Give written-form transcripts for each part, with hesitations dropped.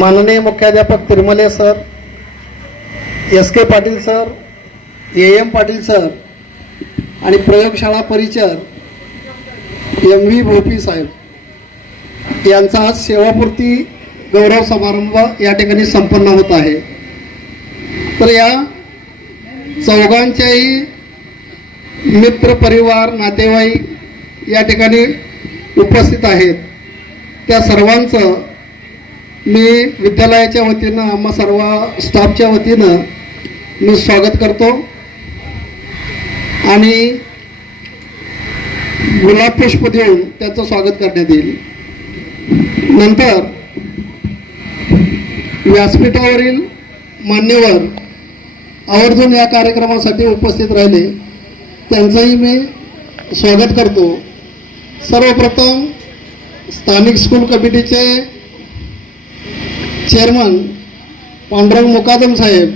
माननीय मुख्याध्यापक Tirumale sir, S K. Patil sir, A M. Patil sir आणि प्रयोगशाळा परिचर एम.व्ही. भोपी साहेब यांचा आज सेवापूर्ती गौरव समारंभ या ठिकाणी संपन्न होत आहे. तर या चौघांच्याही मित्र परिवार नातेवाईक या ठिकाणी उपस्थित आहेत. त्या सर्वांचं मी विद्यालयाच्या वतीनं आम्हा सर्व स्टाफच्या वतीनं मी स्वागत करतो आणि गुलाब पुष्प देऊन त्याचं स्वागत करण्यात येईल. नंतर व्यासपीठावरील मान्यवर आवर्जून या कार्यक्रमासाठी उपस्थित राहिले त्यांचंही मी स्वागत करतो. सर्वप्रथम स्थानिक स्कूल कमिटीचे चेअरमन पांडुरंग मुकादम साहेब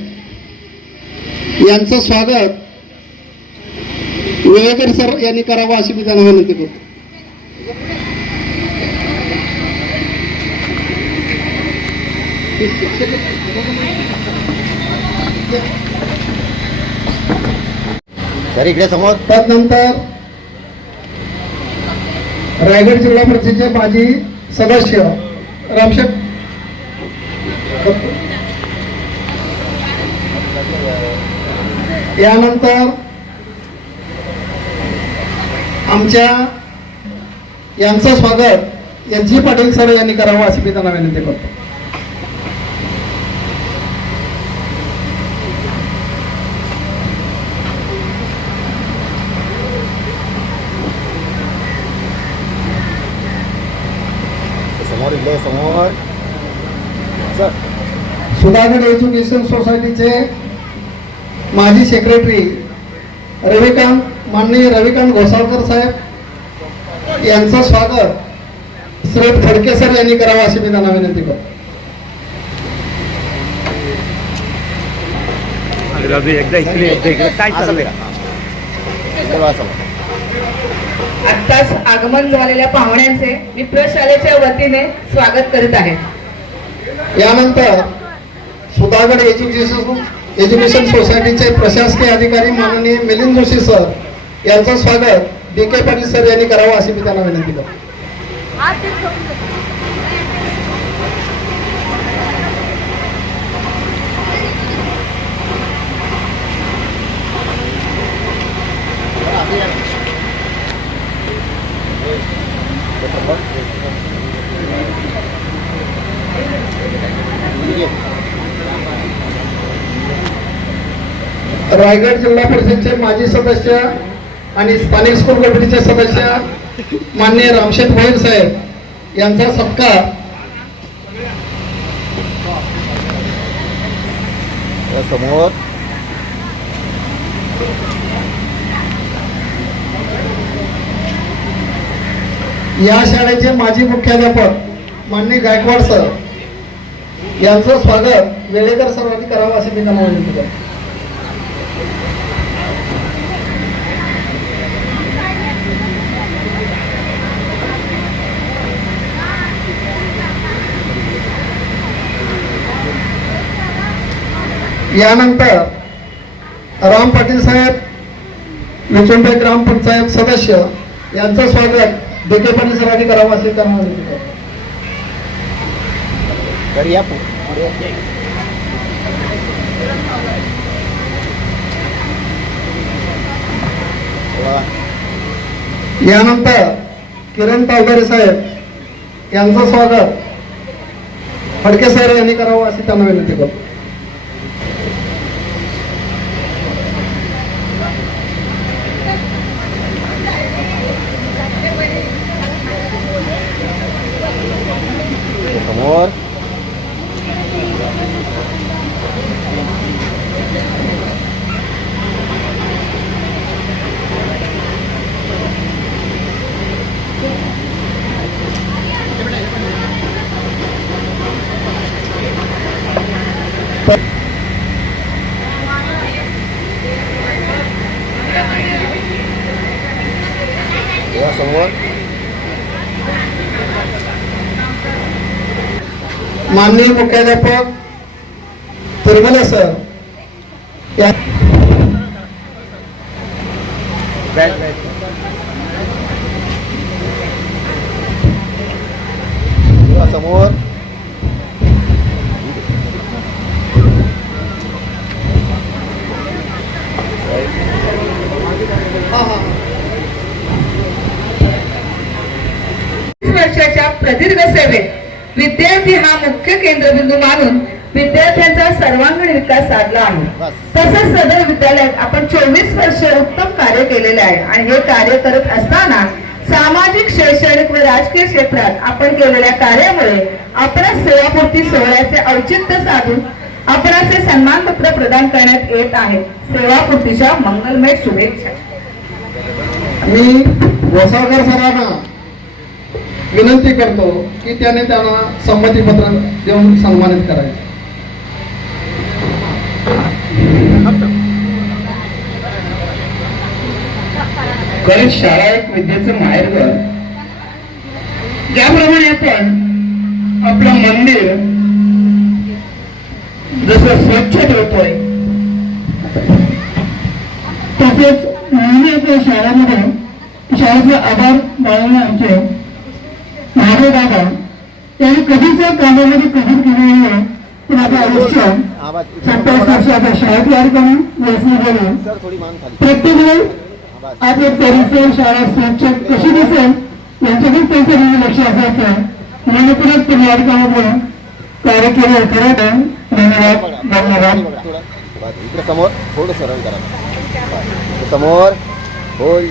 यांचं स्वागत वेळेकर सर यांनी करावं अशी मी त्यांना विनंती करतो. इकडे समोर. त्यानंतर रायगड जिल्हा परिषदेचे माजी सदस्य रामशेठ यानंतर आमच्या यांचं स्वागत एस.जी. पाटील सर यांनी करावं अशी मी त्यांना विनंती करतो. समोर सुधागड एज्युकेशन सोसायटीचे माजी सेक्रेटरी माननीय रविकांत घोसाळकर साहेब यांचं स्वागत श्री फडके सर यांनी करावं अशी मी त्यांना विनंती करतो. एकदा इकडे काय चाललंय? आत्ताच आगमन झालेल्या पाहुण्यांचे मी प्रशालेच्या वतीने स्वागत करीत आहे. यानंतर सुधागड एज्युकेशन सोसायटीचे प्रशासकीय अधिकारी माननीय मिलिंद जोशी सर यांचं स्वागत DK पाटील सर यांनी करावं अशी मी त्यांना विनंती करतो. रायगड जिल्हा परिषदेचे माजी सदस्य आणि स्थानिक स्कूल कमिटीचे सदस्य माननीय रामशेठ भोईर साहेब यांचा सत्कार समोर या शाळेचे माजी मुख्याध्यापक माननीय गायकवाड सर यांचं स्वागत वेळेकर सर्वांनी करावं असे मी त्यांना विनंती करतो. यानंतर राम पाटील साहेब विचुंबे ग्रामपंचायत सदस्य यांचं स्वागत DK पाटील सरांनी करावं असे त्यांना विनंती करतो. यानंतर किरण तावदारे साहेब यांचं स्वागत फडके सर यांनी करावं असे त्यांना विनंती करतो. समोर समोर माननीय मुख्याध्यापक तिरमले सर या समोर वर्षाच्या प्रदीर्घ सेवेत विद्यार्थी हा मुख्य केंद्रबिंदू मानून विद्यार्थ्यांचा सर्वांगीण विकास साधला आहे. तसंच सदर विद्यालयात आपण 24 वर्ष उत्तम कार्य केलेले आहे आणि हे कार्य करत असताना सामाजिक, शैक्षणिक व राजकीय क्षेत्रात आपण केलेल्या कार्यामुळे आपणास सेवापूर्ती सोहळ्याचे औचित्य साधून आपणास हे सन्मानपत्र प्रदान करण्यात येत आहे. सेवापूर्तीच्या मंगलमय शुभेच्छा. मी वसावकर सरांना विनंती करतो की त्यांना संमतीपत्र देऊन सन्मानित करायचे. गणेश शाळा एक विद्येचं माहेरघर. ज्याप्रमाणे आपण आपलं मंदिर जसं स्वच्छ ठेवतोय तसेच नेहमी आपल्या शाळेमध्ये शाळेचे आभार बाळगणे आमचे महादेव दादा त्यांनी कधीच कामामध्ये कबूल केलेलं नाही. पण आपलं आयुष्य 27 वर्ष आपल्या शाळेत या ठिकाणी व्यसन झालं. प्रत्येक वेळी आज एक परिसर शाळा स्वच्छ कशी दिसेल यांच्याकडे त्यांचं लक्ष असायचं. म्हणूनच तुम्ही या ठिकाणी कार्य केलं. खरं आहे. धन्यवाद. धन्यवाद. इकडे समोर थोडं सरळ करा. समोर होय.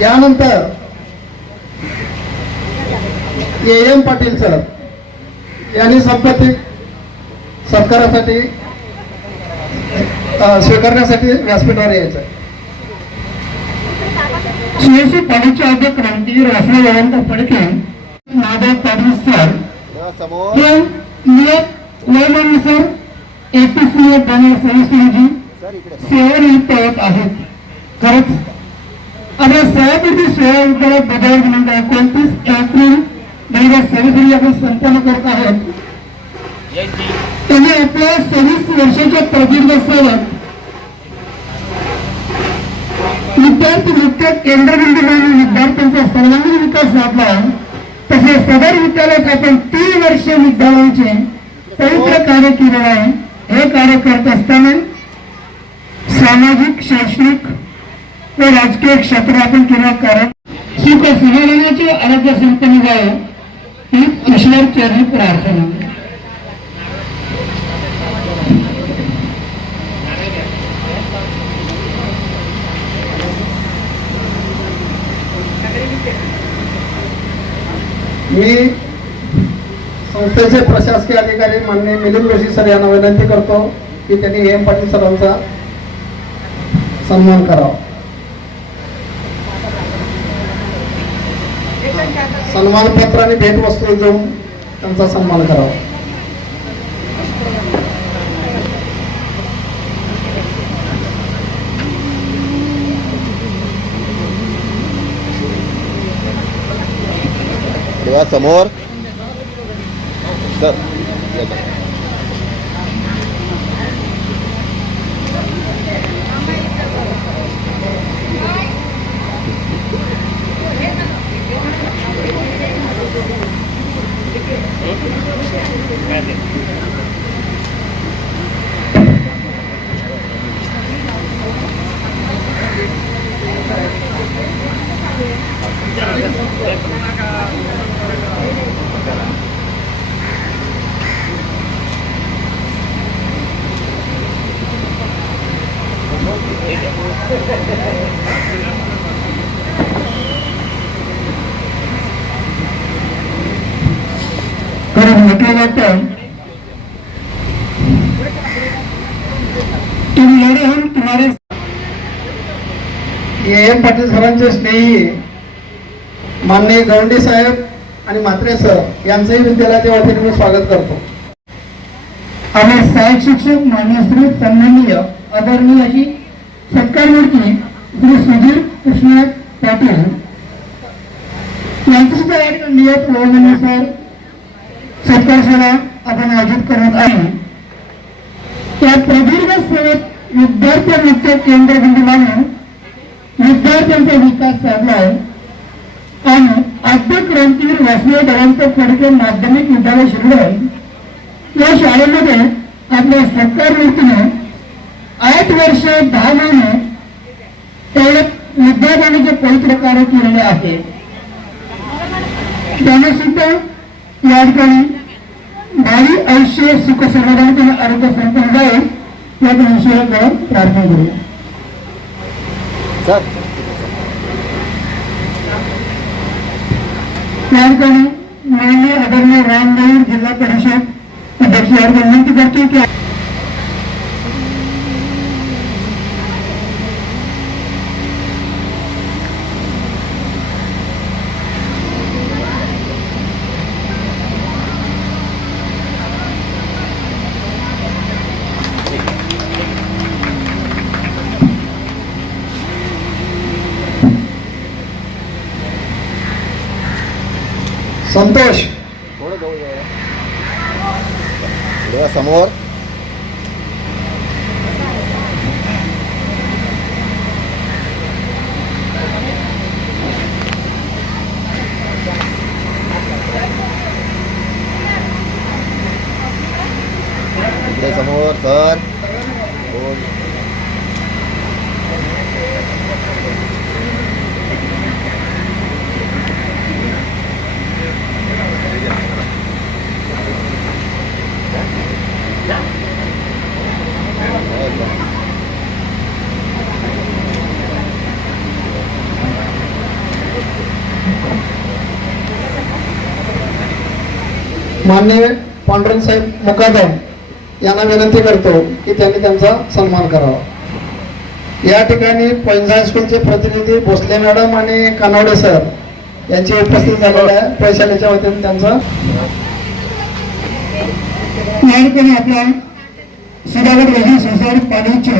यानंतर AM पाटील सर यांनी संपत्ती सत्कारासाठी स्वीकारण्यासाठी व्यासपीठावर यायचं आहे. शिवशी पालिकेचे अध्यक्ष क्रांतीवीर वासुदेव जयंत फडके माधव पाटील सर या समोर हे नियत वयोमानानुसार 31 मे 2026 रोजी सर इकडे सेवानिवृत्त होत आहेत. खरंच आपल्या सभापती सेवा विद्यालयात बजाव दिनांक 29 एप्रिल 2026 रोजी आपण संपन्न करत आहोत. त्यांनी आपल्या 26 वर्षाच्या प्रदीर्घ सेवेत विद्यार्थी मुख्य केंद्रबिंदू म्हणून विद्यार्थ्यांचा सर्वांगीण विकास साधला. तसेच सदर विद्यालयात आपण 3 वर्ष विद्यालयाचे पवित्र कार्य केलेले आहे. हे कार्य करत असताना सामाजिक, शैक्षणिक व राजकीय क्षेत्र आपण केलेलं कार्य सुख समाधानाचे आरोग्य संपन्न जावे ही ईश्वर चरणी प्रार्थना. मी संस्थेचे प्रशासकीय अधिकारी माननीय मिलिंद जोशी सर यांना विनंती करतो की त्यांनी AM पाटील सरांचा सन्मान करावा. सन्मानपत्र आणि भेटवस्तू देऊन त्यांचा सन्मान करावा. या समोर सर या सर. खरं म्हटलं जातं तुम लढे हम तुम्हारे. AM पाटील सरांचे स्नेही माननीय गवंडी साहेब आणि म्हात्रे सर यांचंही विद्यालयाच्या वतीने मी स्वागत करतो. आम्ही सहाय्यक शिक्षक मान्य श्री सन्माननीय आदरणीय अशी सत्कारमूर्ती श्री सुधीर कृष्ण पाटील यांचं सुद्धा या ठिकाणी नियत वयोमानानुसार सत्कार सोहळा आपण आयोजित करत आहे. त्या प्रदीर्घ सेवेत विद्यार्थ्यांमुक्त केंद्रबिंदू मानून विद्यार्थ्यांचा विकास साधला आहे आणि आद्य क्रांतीवीर वासुदेव जयंत फडके माध्यमिक विद्यालय शिरोळ या शाळेमध्ये आपल्या सत्कारमूर्तीने 8 वर्ष 10 महिने तेवढे विद्यार्थ्यांचे पवित्र कार्य केलेले आहे. त्यांना सुद्धा या ठिकाणी भावी आयुष्य सुख समाधान आणि आरोग्य संपन्न जाईल या विषयाकडे प्रार्थना करूया. सर या ठिकाणी माननीय आदरणीय रामदेव जिल्हा परिषद अध्यक्ष यांना विनंती करतो की संतोष थोडं जवळ या समोर इकडे समोर सर बोल. माननीय पांडुरंग साहेब मुकादम यांना विनंती करतो की त्यांनी त्यांचा सन्मान करावा. या ठिकाणी पॉइंट हायस्कूलचे प्रतिनिधी भोसले मॅडम आणि कानवडे सर यांची उपस्थित झालेले आहे. पैशाल्याच्या वतीने त्यांचं या ठिकाणी आपल्या सुधागड रेल्वे सोसायटी कॉलेजचे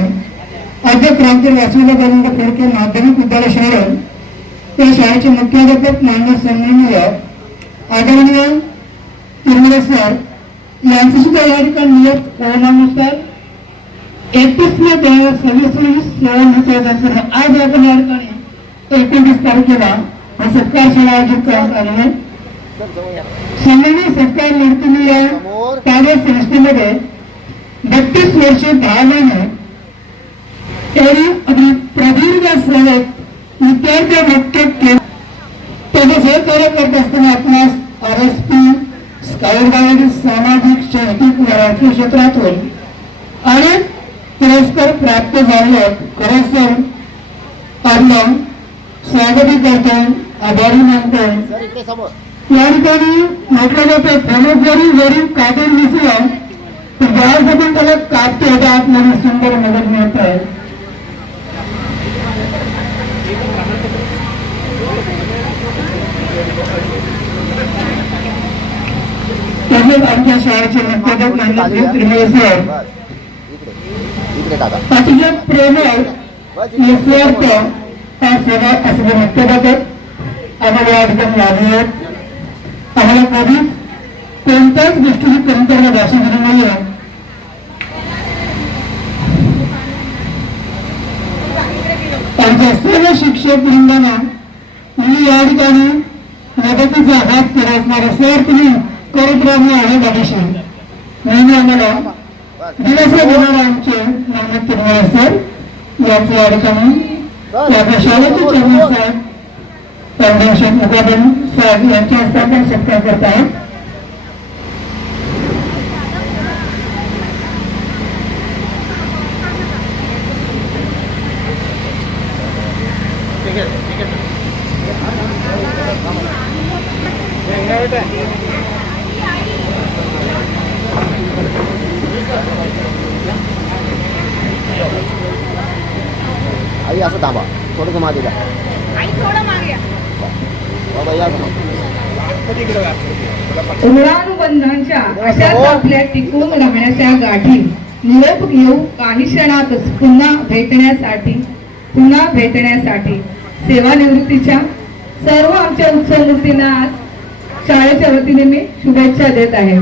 अध्यक्ष क्रांती वासुदेव गोविंद फडके माध्यमिक विद्यालय शहर या शाळेचे मुख्याध्यापक मान्य सन्माननीय आदरणीय तिरुमले सर यांचे सुद्धा या ठिकाणी नियत प्रमाणानुसार 31 मे 2026 सेवा निवृत्ती आज आपण या ठिकाणी 29 तारखेला हा सत्कार सोहळा आयोजित करण्यात आलेला आहे. सन्माननीय सत्कार मूर्तीने या कार्य संस्थेमध्ये 32 वर्षे 10 महिने आणि प्रदीर्घ सेवेत विद्यार्थी मुख्य त्याचे सहकार्य करत असताना आपणास RSP स्काउट गाईड सामाजिक शैक्षणिक राजकीय क्षेत्रातून अनेक पुरस्कार प्राप्त झाले. खरंच सर आपलं स्वागत करतो, आभारी मानतो. सर इकडे समोर. या ठिकाणी म्हटलं जातं प्रमुख जरी कागद दिसला तर ज्यावेळेस आपण त्याला कापतो होता आपल्याला सुंदर मदत मिळत आहे. तसेच आमच्या शाळेचे मुख्याध्यापक माननीय त्रिमळे सर बस. इकडे टाका. अतिशय प्रेमळ निस्वार्थ हा सेवा असं मुख्याध्यापक आम्हाला या ठिकाणी लाभले आहेत. आम्हाला कधीच कोणत्याच गोष्टीची कमतरता भाषा दिली नाही. आमच्या सर्व शिक्षक वृंदांना मी या ठिकाणी मदतीचा हात पुढे असणारा सर तुम्ही करत राहणार आहे बाबीशी नेहमी आम्हाला दिवस देणारे आमचे माननीय तिरुमळे सर यांचे या ठिकाणी या शाळेचे चेअरमन साहेब फाउंडेशन मुकादम साहेब यांच्या हस्ते आपण सत्कार करत आहोत. आई असं थांबा, थोडंसं मागे द्या. बाबा या समोर. ऋणानुबंधांच्या अशाच आपल्या टिकून राहण्याच्या गाठी निरोप घेऊ काही क्षणातच पुन्हा भेटण्यासाठी सेवानिवृत्तीच्या सर्व आमच्या उत्सव मूर्तींना आज शाळेच्या वतीने मी शुभेच्छा देत आहे.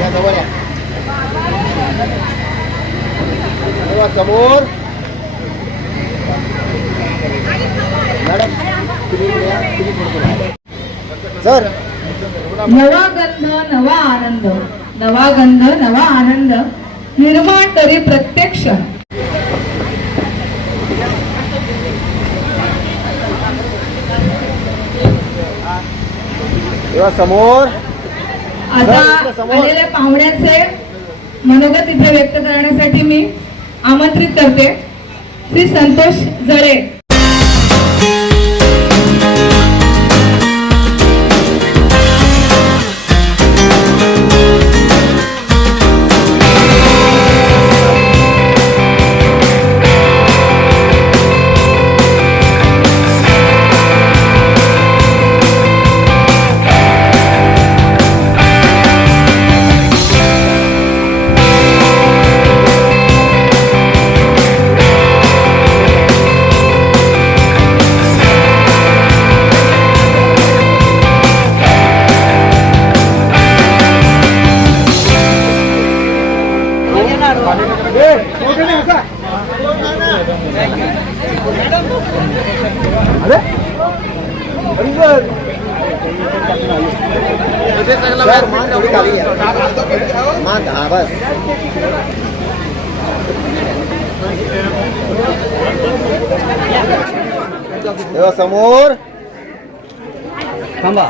या जवळ या. तेव्हा समोर. मॅडम तुम्ही इकडे या. तुम्ही थोडं पुढे या. सर नवा गंध नवा आनंद, नवा गंध नवा आनंद निर्माण करी प्रत्यक्ष. तेव्हा समोर. आता आलेल्या पाहुण्यांचे मनोगत इथे व्यक्त करण्यासाठी मी आमंत्रित करते श्री संतोष जळे. सर मान थोडी खाली घ्या. मान हा बस. तेव्हा समोर. थांबा.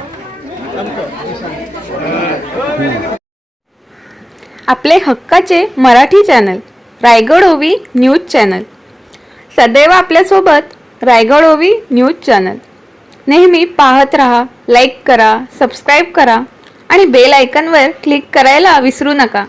आपले हक्काचे मराठी चॅनल रायगड ओवी न्यूज चॅनल सदैव आपल्यासोबत रायगड ओवी न्यूज चॅनल. नेहमी पाहत रहा, लाईक करा, सबस्क्राईब करा आणि बेल आयकॉनवर क्लिक करायला विसरू नका.